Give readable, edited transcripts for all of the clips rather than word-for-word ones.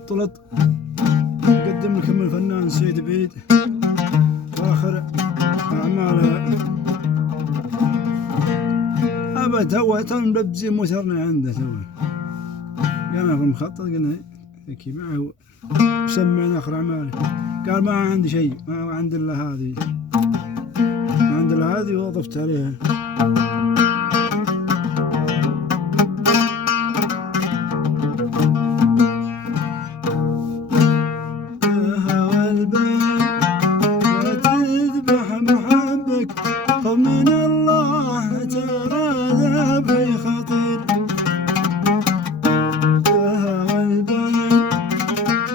الطلط يقدم لكم الفنان سيد بعيد واخر اعماله. ابا تو ملبزين موترنا عنده تو قال في المخطط قلنا ذكي معه مسمعنا اخر اعماله. قال ما عندي شيء، ما عندي الا هذه، ما عندي الا هذه وضفت عليها. من الله ترى ذبحي خطير، تهوى البال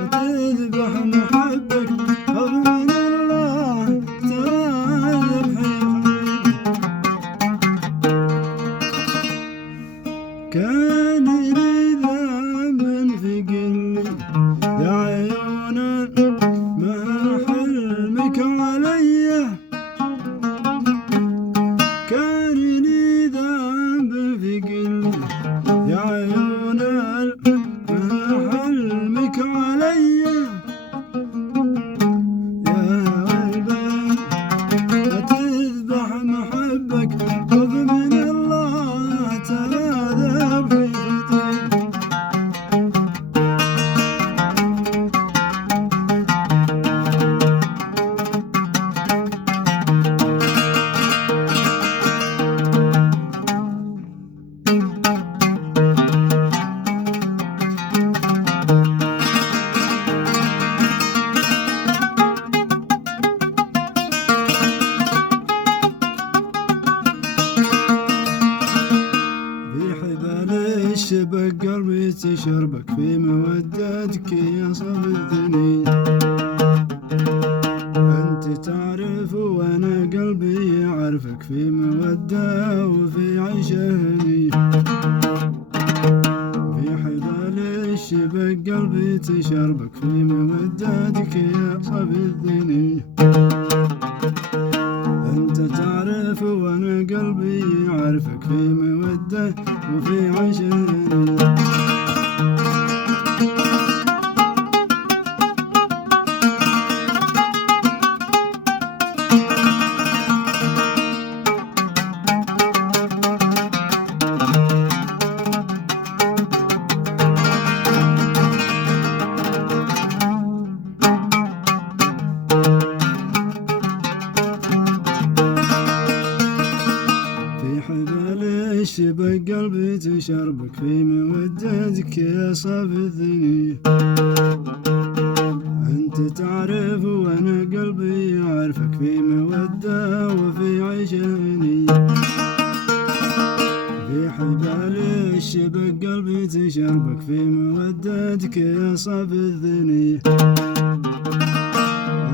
وتذبح محبك، خوف من الله ترى ذبحي خطير. كان لي ذنب في قلبي يا عيون ما حلمك علي، كان لي ذنب في قلبي يا عيون ما حلمك علي. يا غلبان لا تذبح محبك، خوف من الله ترى ذبحي خطير. الشبك قلبي تشربك في مودتك يا صبتني، أنت تعرف وأنا قلبي يعرفك في مودة وفي عشهني. في حبال الشبك قلبي تشربك في مودتك يا صبتني، أنت تعرف وأنا قلبي يعرفك في مودة وفي عشهني. الشبك قلبي تشربك في مودتك يا صاب الذني، أنت تعرف وأنا قلبي يعرفك في مودة وفي عشهني. في حبال الشبك قلبي تشربك في مودتك يا صاب الذني،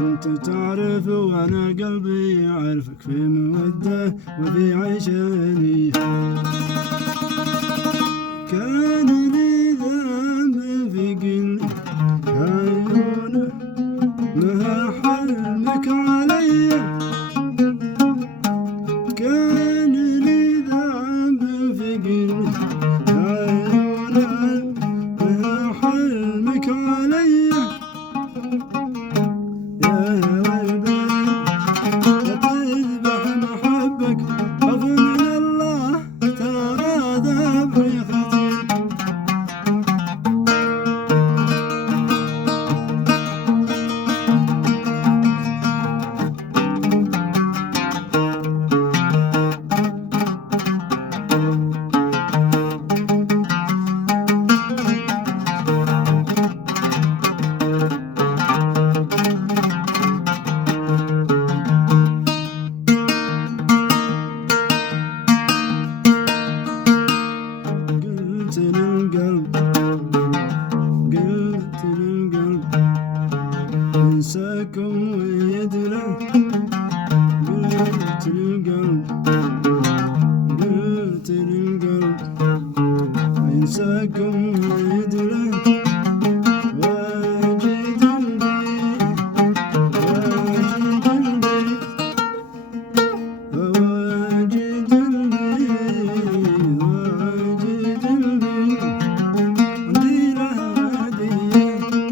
أنت تعرف وأنا قلبي يعرفك في مودة وفي عشهني. كان لي ذنب في قلبي يا عيون ما حلمك علي، كان لي ذنب في قلبي يا عيون ما حلمك علي. يا غلبان لا تذبح محبك، خوف من الله ترى ذبحي خطير. قلت للقلب انساكم ويدله، قلت للقلب انساكم ويدله. واجد البيت واجد البيت عندي له هدية.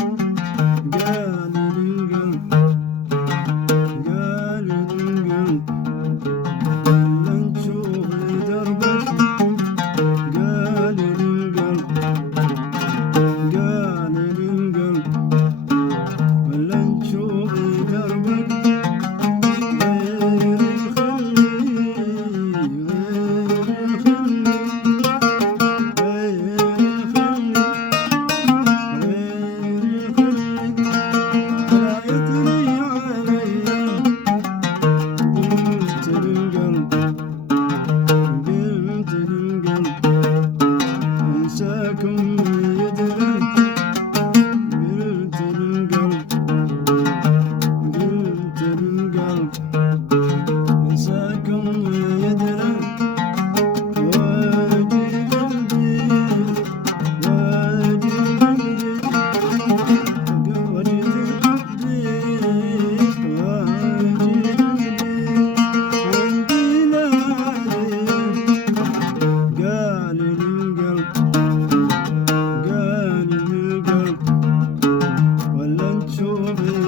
شوفي